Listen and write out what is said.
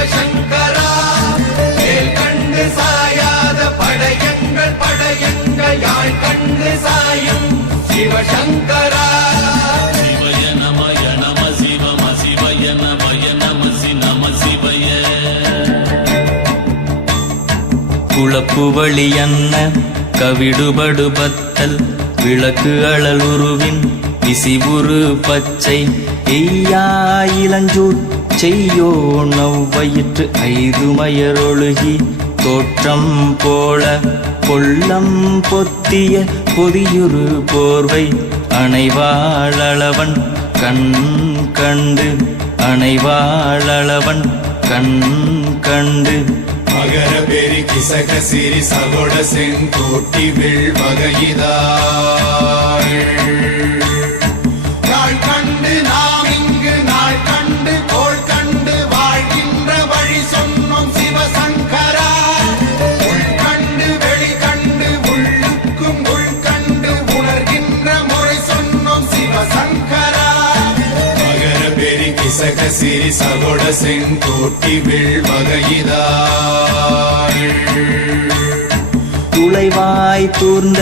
சிவசங்கரா வேல் கண்டு சாயாத படையங்கள் படையங்கள் யாழ் கண்டு சாயும் சிவசங்கரா சிவய நமய நம சிவம சிவய நமய நம சி நம சிவய குளப்புவழி அன்ன கவிடுபடு பத்தல் விளக்கு அழல் உருவின் விசிவுரு பச்சை எய்யா இளஞ்சூட் செய்யோ நவ்வயிற்று ஐதுமயரொழுகி தோற்றம் போல கொள்ளம் பொத்திய பொதியுரு போர்வை அணைவாளவன் கண் கண்டு அணைவாளவன் கண் கண்டு மகர பெரி கிசக சிறி சகோட செங்கோட்டி வில் வகையிதாள் நாள் கண்டு நாம் இங்கு நாள் கண்டு கோள் கண்டு வாழ்கின்ற வழி சொன்னோம் சிவசங்கரா உள் கண்டு வெளி கண்டு உள்ளுக்கும் உள் கண்டு உணர்கின்ற முறை சொன்னோம் சிவசங்கரா மகர பெரி கிசக சிறி சகோட செங்கோட்டி வில் வகையிதாள் துளைவாய் தூர்ந்த